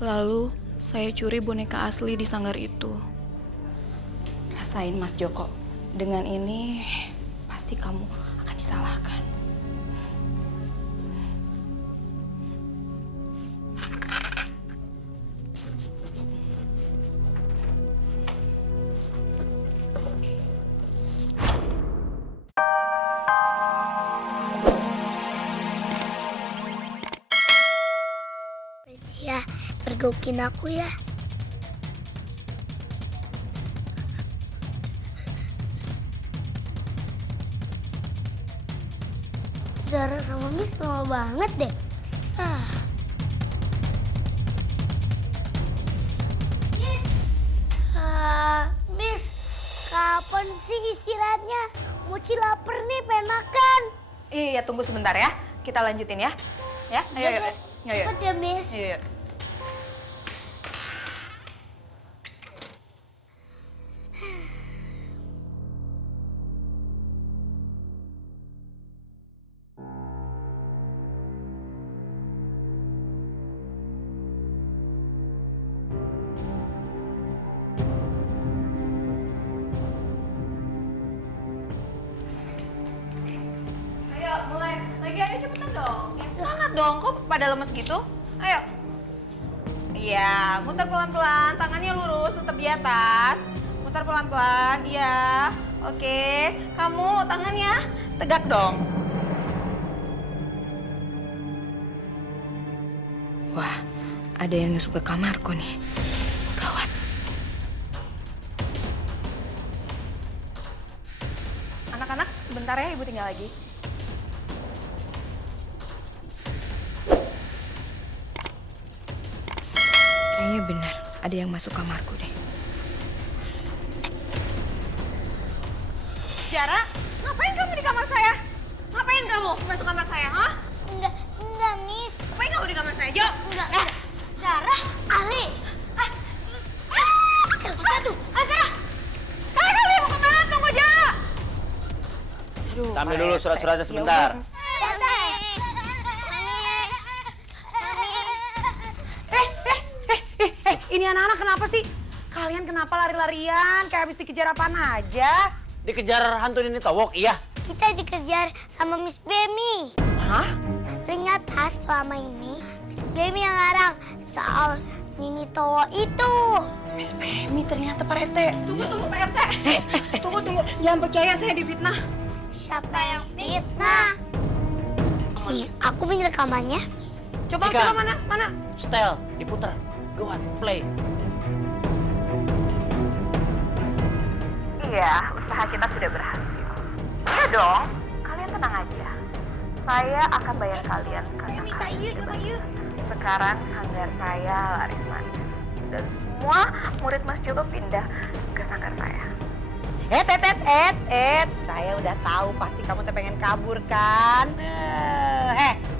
Lalu saya curi boneka asli di sanggar itu. Rasain Mas Joko, dengan ini pasti kamu akan disalahkan. Ya, pergokin aku ya. Zara sama Miss lama banget deh. Miss, Miss, kapan sih istirahatnya? Mochi lapar nih, pengen makan. Iya, tunggu sebentar ya. Kita lanjutin ya. Ya, ayo. Cepet ya, Miss. Iya. Ayo, mulai. Lagi ayo cepetan dong. Yang semangat dong. Kok pada lemes gitu? Ayo. Iya, muter pelan-pelan. Tangannya lurus, tetap di atas. Muter pelan-pelan. Iya. Oke. Kamu tangannya tegak dong. Wah, ada yang nyusup ke kamarku nih. Gawat. Anak-anak, sebentar ya, Ibu tinggal lagi. Kayaknya benar, ada yang masuk kamarku deh. Zara, ngapain kamu di kamar saya? Ngapain kamu masuk kamar saya, hah? Enggak, Miss. Ngapain kamu di kamar saya, Jo? Enggak. Zara, Ali. Satu, Zara. Kali mau kemana? Tunggu, Zara. Aduh, Ambil dulu surat-suratnya sebentar. Ini anak-anak kenapa sih? Kalian kenapa lari-larian? Kayak habis dikejar apaan aja? Dikejar hantu Nini Towok, iya? Kita dikejar sama Miss Bemi. Hah? Ternyata selama ini Miss Bemi yang ngarang soal Nini Towo itu. Miss Bemi ternyata Pak RT. Tunggu Pak RT. Tunggu. Jangan percaya saya difitnah. Siapa yang fitnah? Nih, aku punya rekamannya. Coba Jika. mana? Setel, diputar. Go on, play. Iya, usaha kita sudah berhasil. Iya dong, kalian tenang aja. Saya akan bayar kalian karena sekarang sanggar saya laris manis. Dan semua murid Mas Joko pindah ke sanggar saya. Saya udah tahu pasti kamu tuh pengen kabur kan?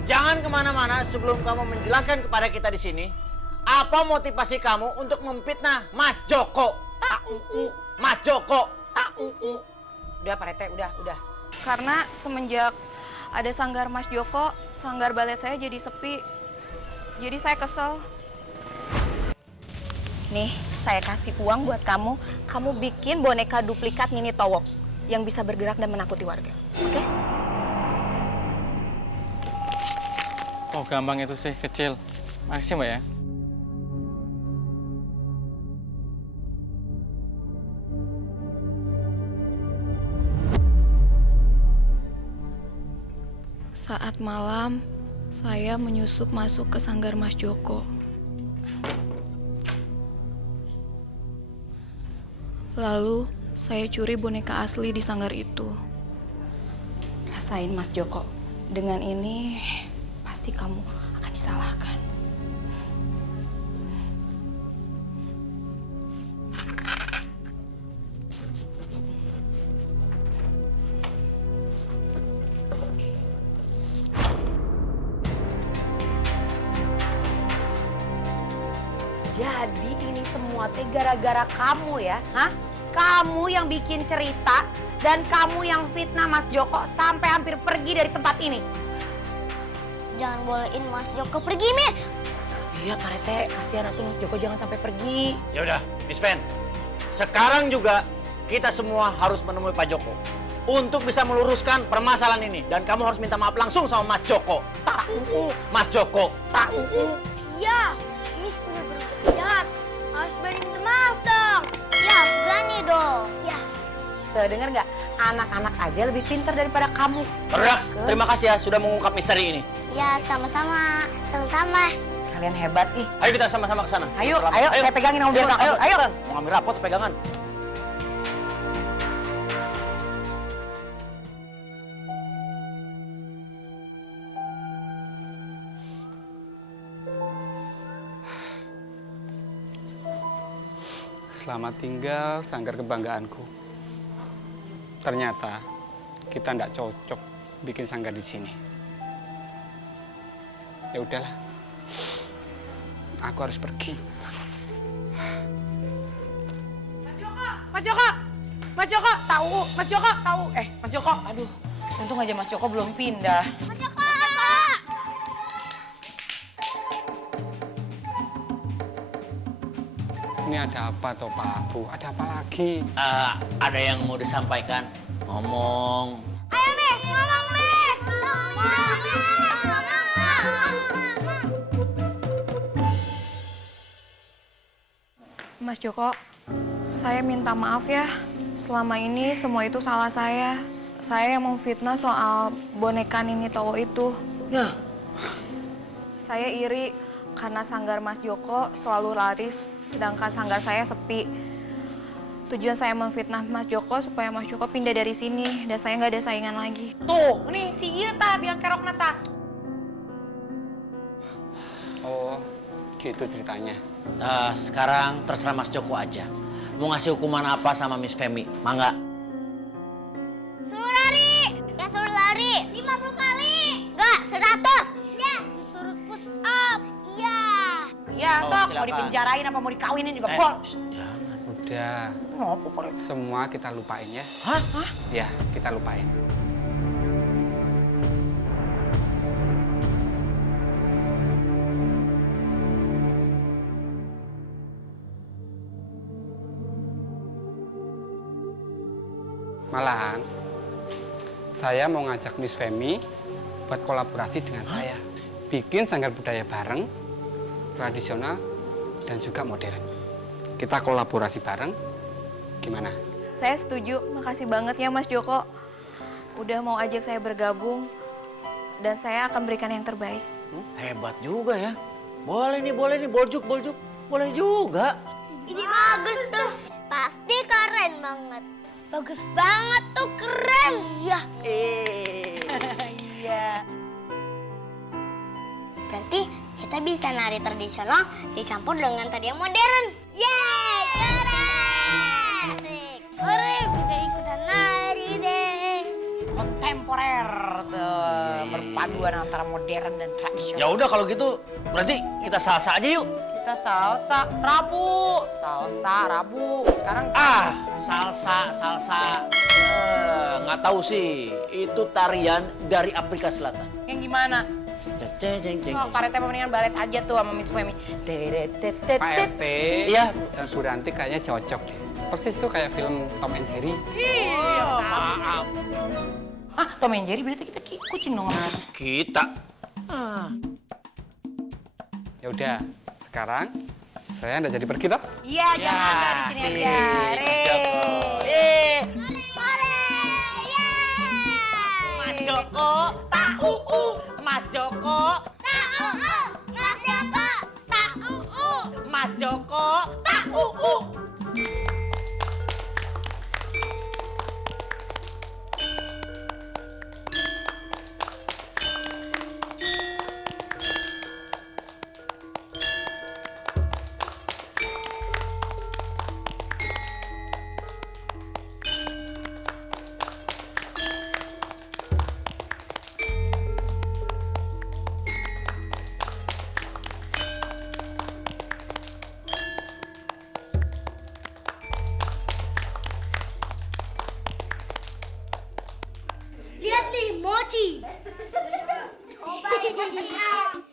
Jangan kemana-mana sebelum kamu menjelaskan kepada kita di sini apa motivasi kamu untuk memfitnah Mas Joko. Mas Joko. Udah Pak Rete, udah. Karena semenjak ada sanggar Mas Joko, sanggar balet saya jadi sepi. Jadi saya kesel. Nih, saya kasih uang buat kamu. Kamu bikin boneka duplikat Nini Towok yang bisa bergerak dan menakuti warga. Oke? Oh gampang itu sih, kecil. Makasih Mbak ya. Saat malam, saya menyusup masuk ke sanggar Mas Joko. Lalu, saya curi boneka asli di sanggar itu. Rasain Mas Joko, dengan ini pasti kamu akan disalahkan. Jadi ini semua teh gara-gara kamu ya, hah? Kamu yang bikin cerita dan kamu yang fitnah Mas Joko sampai hampir pergi dari tempat ini. Jangan bolehin Mas Joko pergi, Mi. Iya Pak Rete, kasihan atuh Mas Joko jangan sampai pergi. Ya udah, Miss Pen. Sekarang juga kita semua harus menemui Pak Joko untuk bisa meluruskan permasalahan ini, dan kamu harus minta maaf langsung sama Mas Joko. Mas Joko. Iya, Miss udah berbuat jahat. Harus berani minta maaf dong. Ya, berani dong. Ya. Tuh, denger nggak? Anak-anak aja lebih pintar daripada kamu. Berak, terima kasih ya sudah mengungkap misteri ini. Ya, sama-sama. Sama-sama. Kalian hebat ih. Ayo kita sama-sama ke sana. Ayo, saya pegangin kamu biar nggak kabur. Ayo. Mau ngambil rapot pegangan. Selamat tinggal sanggar kebanggaanku. Ternyata kita tidak cocok bikin sanggar di sini. Ya udahlah, aku harus pergi. Mas Joko, tahu. Mas Joko, aduh. Untung aja Mas Joko belum pindah. Ini ada apa toh Pak Abu? Ada apa lagi? Ada yang mau disampaikan. Ngomong. Ayo, Miss. Ngomong, Miss. Mas Joko, saya minta maaf ya. Selama ini semua itu salah saya. Saya yang memfitnah soal boneka Nini Towo itu. Ya. Saya iri karena sanggar Mas Joko selalu laris, sedangkan sanggar saya sepi. Tujuan saya memfitnah Mas Joko supaya Mas Joko pindah dari sini dan saya nggak ada saingan lagi. Tuh, nih si iya tah biang kerok nata. Oh, gitu ceritanya. Sekarang terserah Mas Joko aja. Mau ngasih hukuman apa sama Miss Femi? Mangga. Suruh lari. Ya suruh lari. 50 kali. Enggak, 100. Ya, disuruh push up. Iya. Iya, Oh, sok mau silakan. dipenjarain apa mau dikawinin juga bol. Udah, Ngopo Pak? semua kita lupain ya. Hah? Ya, kita lupain. Malahan, saya mau ngajak Miss Femi buat kolaborasi dengan saya. Bikin sanggar budaya bareng, tradisional, dan juga modern. Kita kolaborasi bareng, gimana? Saya setuju, makasih banget ya Mas Joko. Udah mau ajak saya bergabung dan saya akan berikan yang terbaik. Hebat juga ya. Boleh nih, boljuk. Boleh juga. Ini bagus tuh. Pasti keren banget. Bagus banget tuh, keren. Iya. Iya. Berarti kita bisa nari tradisional dicampur dengan tari yang modern. Yeay, keren! Asik. Keren, bisa ikutan nari deh. Kontemporer tuh, perpaduan antara modern dan tradisional. Ya udah kalau gitu, berarti kita salsa aja yuk. Kita salsa Rabu. Sekarang Salsa. Nggak tahu sih, itu tarian dari Afrika Selatan. yang gimana? Oh, Pak Rete mendingan balet aja tuh sama Miss Femi. Pak RT Iya. dan Bu Ranti kayaknya cocok deh. Persis tuh kayak film Tom and Jerry. Iya, maaf. Ah, Tom and Jerry berarti kita kucing dong sama Kita. Ya udah, sekarang saya udah jadi pergi toh? Iya, jangan udah di sini aja. Mas Joko, Mas Joko, Mas Joko, Lihat nih, mochi. Coba ini.